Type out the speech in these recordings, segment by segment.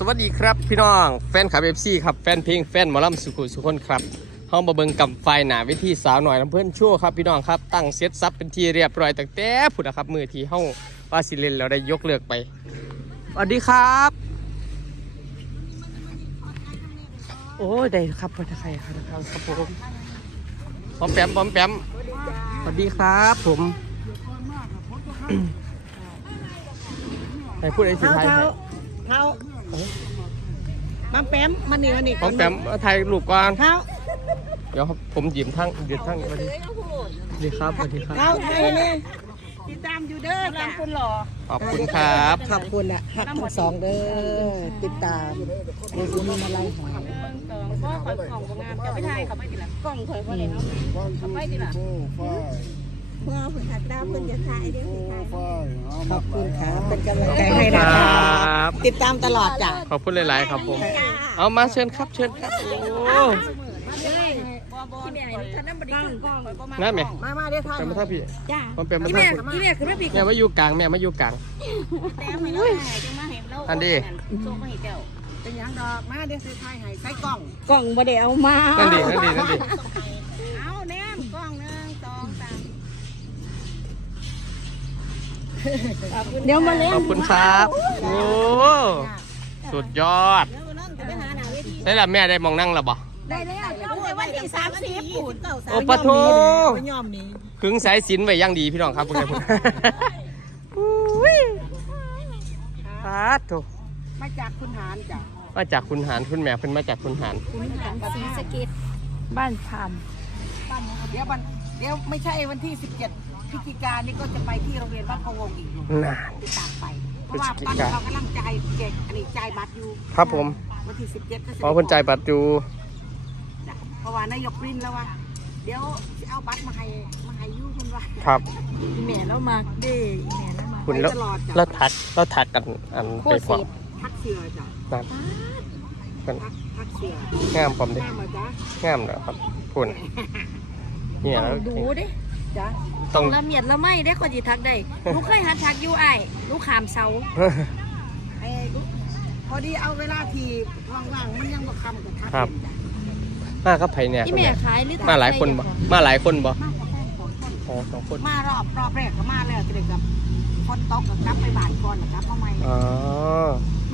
สวัสดีครับพี่น้องแฟนคลับเอฟซีครับแฟนเพลงแฟนหมอลำสุขุสุคนครับเฮามาเบิ่งกับไฟหนาเวิธีสาวหน่อยลำเพื่อนชั่วครับพี่น้องครับตั้งเซตซับเป็นทีเรียบร้อยตั้งแต่ผุดนะครับมือที่เฮาว่าสิเลนเราได้ยกเลิกไปสวัสดีครับ โอ้ยได้ครับพอใครครับครับผมปอมแปมปอมแปมสวัสดีครับผมให้พูดไอ้สิเท้าไทยเท้าให้เท้า ปั๊มแปมมันนี่มันนี่ปอมแปมเอาถ่ายรูปก่อนเท้าเดี๋ยวครับผมหยิบทั้งหยิบทั้งสวัสดีสวัสดีครับสวัสดีครับเท้าไทยนี่ติดตามอยู่เด้อตามคุณหล่อขอบคุณครับขอบคุณอะหักทั้งสองเด้อติดตามดูสิมีอะไรหอยพ่อคอยของงามจะไม่ทายเขาไม่ติดละกล้องคอยพ่อเลยเนาะเขาไม่ติดละ เมื่อผลถัดดาวเพิ่นจะขายเด้อสิขายขอบคุณค่ะเป็นกำลังใจให้คนะรคะับติดตามตลอดจ้ะขอบคุณหลาย ๆ ครับผมเอามาเชิญครับเชิญครับ โอ้ที่แม่ท่านนั่นบริกล้องกล้องประมาณนั่นไหมมามาเดี๋ยวทานเป็นมาท่าพี่จ้าผมเป็นมาที่ท่าแม่พี่ที่แม่คือแม่ปีกแม่มาอยู่กลางแม่มาอยู่กลาง แต้มให้เราหายจังมาเห็นเราโซ่มาให้เจ้าเป็นหยังดอกมาเดี๋ยวใส่ไทยให้ใส่กล่องกล้องบ่ได้เอามานั่นดินั่นดินั่นดิ เอาแนมกล้องหนึ่งสองสาม เดี๋ยวมาเล่นขอบคุณครับ โอ้สุดยอดจะไปหาหนาเวทีได้ละแม่ได้มองนั่งแล้วบ่ได้แล้วเจ้าในวันที่สามสิบปุ่นเก้าสาโอ้มปะโถไม่ยอมหนี้ขึงสายสินไว้อย่างดีพี่น้องครับพวกนี้พวกอุ้ยพาดโถมาจากคุณหารจ้ะมาจากคุณหารคุณแม่เพิ่นมาจากคุณหารสีสเก็ตบ้านพามเดี๋ยววันเดี๋ยวไม่ใช่วันที่17พฤ ศจิกายนนี่ก็จะไปที่โรงเรียนบ้านพะวงอีกอยู่น่าติดตามไป เพราะว่าตอนนี้เรากำลังจ่ายเจ็กอันนี้จ่ายบัตรอยู่ครับผมวันที่17ก็จะขอคนใจายบัตรอยู่เพราะว่านายกปริ้นแล้วว่า เดี๋ยวจะเอาบัตรมาให้มาให้อยูคุณว่าครับ อีแม่แล้วมาเด้อีแม่แล้วมาคุณไปแล้วตลอดจ้ะแล้วทักแล้วทักกันอันไปกว่าทักเสือจ้ะนั่นกันทักทักเสืองามผมดิแม่มาจ้ะงามเด้อครับคุณเนี่ยแล้วดูเด้ จ้ะต้อง ละเมียดละไม่ได้คนจีทักได้ลูกเคยหัดทักยูไอลูกขามเสาไอ้พอดีเอาเวลาทีว่างๆมันยังบ่คำกับทักครับเห็นจ้ะมากับไผเนี่ยที่คุณแม่แม่ขายหรือมาหลายคนบ่มาหลายคนบ่มากกว่าแค่สองคนอ๋อสองคนมารอบรอบแรกก็มาแล้วจะได้กับคนตกกับกลับไปบ้านก่อนนะครับทำไมอ๋อ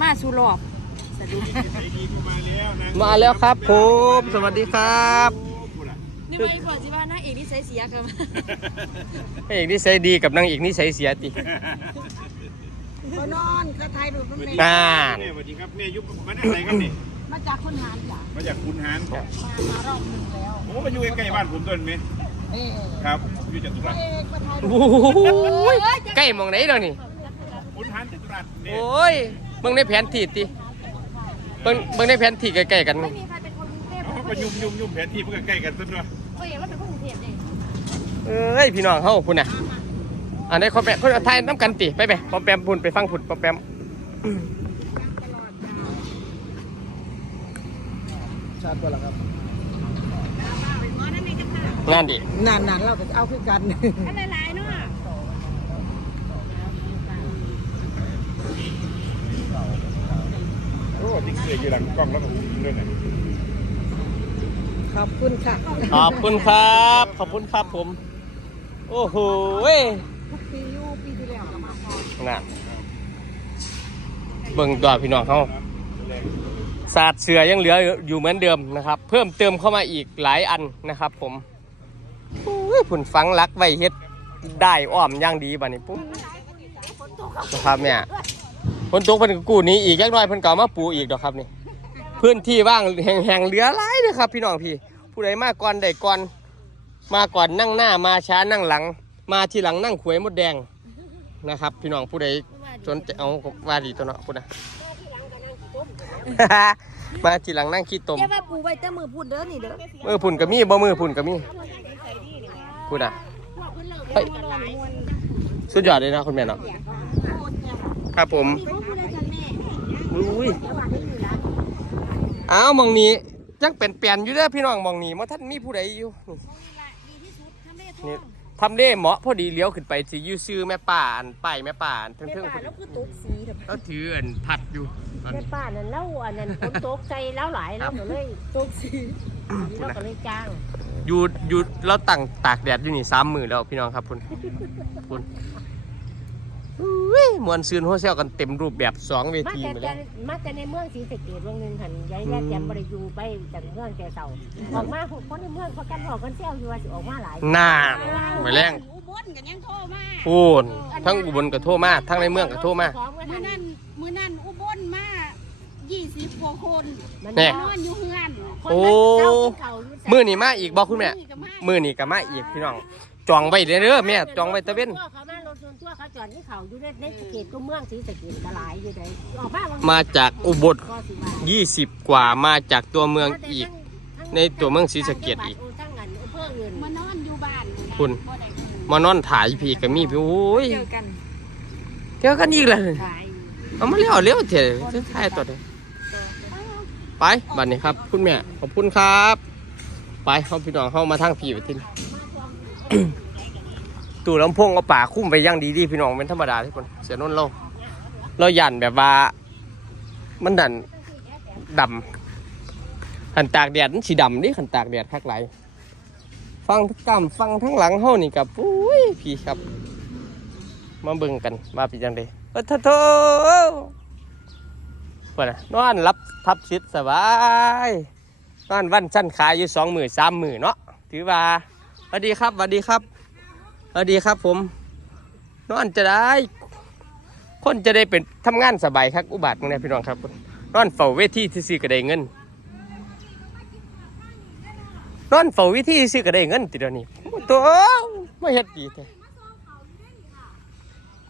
มาสู่รอบ สะดุดมาแล้วครับผม สวัสดีครับ นี่ไม่บอกสิว่านะเอกนี่ใช้เสียครับพระเอกนิสัยดีกับนางเอกนิสัยเสียติก็นอนก็ถ่ายรูปน้ำเนยน่าเนี่ยสวัสดีครับเนี่ยยุคมาได้ไหนครับนี่มาจากคนหานจ้ะมาจากคุณหารมามารอบหนึงแล้วโอ้มาอยู่ใกล้ๆบ้านผมต้นไหมนี่ครับอยู่จตุรัสเอกมาถ่ายรูปโอ้ยใกล้หมองไหนเดี๋ยวนี้คุณหารจตุรัสโอเนี่ย้ยเบิ่งในแผนที่ติเบิ่งเบิ่งในแผนที่ใกล้ๆกันไม่มีใคร เป็นคนกรุงเทพเขาก็ยุ่มยุ่มยุ่มแผนที่เพื่อใกล้กันซะด้วยเอ้ยเราเป็นคนกรุงเทพเองเอ้ยพี่น้องเฮาพุ่นน่ะ อันนี้ขอแปมคนถ่ายน้ำกันติไปไปปอมแปมพุ่นไปฟังพุ่นปอมแปมงานดินานๆเราก็จะเอาคือกันอันหลายๆเนาะโอ้ติ๊กเกอร์อยู่หลังกล้องแล้วก็หูด้วยนะ ขอบคุณค่ะขอบคุณครับ ขอบคุณครับผม โอ้โหเว้ยทุกปีอยู่ปีที่แล้วก็มาพอน่ะเบิ่งตัวพี่น้องเขาศาสตร์เสือยังเหลืออยู่เหมือนเดิมนะครับ เพิ่มเติมเข้ามาอีกหลายอันนะครับ ผมอุ้ยผุนฝังรักไว้เฮ็ดได้อ้อมอย่างดีบัดนี้ปุ๊บนะครับเนี่ยฝนตกเพิ่นก็กู้หนี้อีกจักหน่อยเพิ่นก็เอามาปูอีกดอกครับนี่ พื้นที่ว่างแห่งๆเหลือหลายเลยครับ พี่น้องพี่ ผู้ใดมาก่อนได้ก่อน มาก่อนนั่งหน้ามาช้านั่งหลัง มาทีหลังนั่งขวยมดแดงนะครับ พี่น้องผู้ใดสนใจเอาว่าดีตัวเนาะพูดนะมาทีหลังนั่งขี้ตมอย่าว่าปูไว้แต่มือพูดเด้อนี่เด้อมือพุ่นก็มีบ่มือพุ่นก็มีพูดนะเฮ้ยสุดยอดเลยนะคุณแม่เนาะครับผมอุ้ย อ้าวมองนี้จังเป็นเปลี่ยนอยู่เด้อพี่น้องมองนี้มาท่านมีผู้ใดอยู่นี่ทำได้นี่ทำเลเหมาะพอดีเลี้ยวขึ้นไปสิยูซื้อแม่ป่าอันป้ายแม่ป่านเทิงแม่เทิงป่าแล้วคือตุ๊กสีเถอะแล้วถืออันพัดอยู่แม่ป่านั่นเล่าอันนั้นคนตกใจแล้วหลายแล้วก็เลยตกสีแล้วก็เลยจ้างอยู่อยู่เราตั้งตากแดดอยู่นี่สามมือแล้วพี่น้องครับคุณคุณ อุ้ยมวนซืนหัวเซลกันเต็มรูปแบบสองเวมาทีแต่หมดแต่แล้วมาแต่ในเมืองศรีสะเกดวงหนึงหันยายยายแจมบริยูไปจากเมืองแต่เสาออกมาคนในเมืองเขากันบอกกันเซลอยู่ว่าสิออกมาหลายน่าไปแรงอุบลกันยังโทรมาพูนทั้งอุบลก็โทรมาทั้งในเมืองก็โทรมามือนั่นมือนั่นอุบลมา20กว่าคนมันแน่นอนอยู่เฮือนคนมันเศร้ากินข้าวยู่มือนี่มาอีกบอกคุณแม่นี่ก็มามือนี่ก็มาอีกพี่น้องจองไว้เด้อแม่จองไว้ตะเว้น เขามา จอดที่เขาอยู่ในในเขตตัวเมืองศรีสะเกดกระหลายอยู่ไหนออกมาบงมาจากอุบลก็สิว่า20 กว่ามาจากตัวเมืองอีก ในตัวเมืองศรีสะเกษอีก ทั้งอันอำเภออื่นมานอนอยู่บ้านนี่นะคุณ บ่ได้ขึ้นมานอนถ่ายพี่ก็มีพี่โอ้ยเจอกันเจอกันอีกแล้วขายเอามาเลี้ยวเลี้ยวเถอะจะถ่ายตัวเดียวไปบัดนี้ครับ คุณแม่ขอบคุณครับ ไปเขาพี่น้องเข้ามาทางผีไปทิ้ง ตู่ลำโพงเอาป่าคุ้มไปย่างดีดีพี่น้องเป็นธรรมดาทุกคนเสียนุ่นเราเราหยันแบบว่า มันดันดำขันตากแดดมันสีดำนี่ขันตากแดดคักไหลฟังกำฟังทั้งหลังเฮานี่กับอุ้ยพี่ครับ มาเบิ่งกันว่าป็นจังไดเออโทโทเพื่อนน่นอนรับทับชิดสบายนอนวันชั้นขายอยู่สองหมื่นสามหมื่นเนาะถือว่าสวัสดีครับสวัสดีครับ สวัสดีครับผม นอนจะได้ คนจะได้เป็นทำงานสบายครับอุบัติมึงนี่ยพี่น้องครับนอนเฝ้าเวทีที่ซื้อก็ได้เงินนอนเฝ้าเวทีซื้อก็ได้เงินติดเดี๋ยวนี้ตัวไม่เฮ็ดดีแท้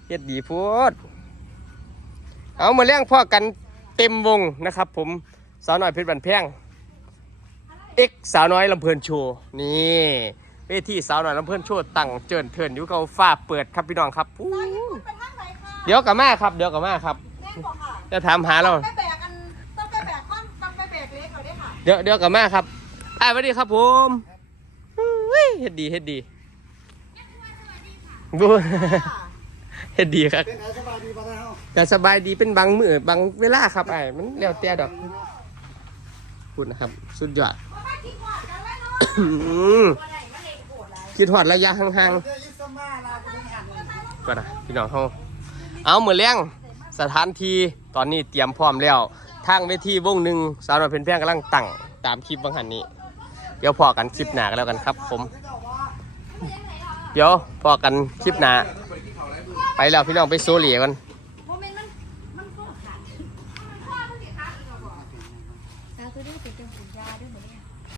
เฮ็ดดีพูดเอามาเลี้ยงพ่อกันเต็มวงนะครับ ผมสาวน้อยเพชรบันแพงเอ็กสาวน้อยลำเพลินโชว์นี่ เวทีสาวน้อยลำเพลินโชว์ตั้งเจินเทินอยู่เขาฟ้าเปิดครับพี่น้องครับอู้เดี๋ยวกับมาครับ เดี๋ยวกับมาครับจะถามหาเรา ไปแบกกันต้องไปแบกข้อนต้องไปแบกเล็กก่อนด้วยค่ะเดี๋ยวเดี๋ยวกับมาครับอ่าสวัสดีครับผมอุ้ยเฮ็ดดีเฮ็ดดีบูเฮ็ดดีครับเป็นไงสบายดีป่ะเฮาแต่สบายดีเป็นบางมือบางเวลาครับไอ้มันแล้วแต่ดอกพูดนะครับ สุดยอดอื้อหือคิดหอดระยะห่างเดี๋ยว คิดหอดระยะห่างๆก็นะพี่น้องเฮาเอาเหมือเลี้ยงสถานที่ตอนนี้เตรียมพร้อมแล้วทางเวทีวงหนึ่งสาวน้อยเพนเพงกำลังตั้งตามคลิปบางหันนี้ เดี๋ยวพอกันคลิปหนากันแล้วกันครับ ผม เดี๋ยวพอกันคลิปหนาไปแล้วพี่น้องไปโซเลียกัน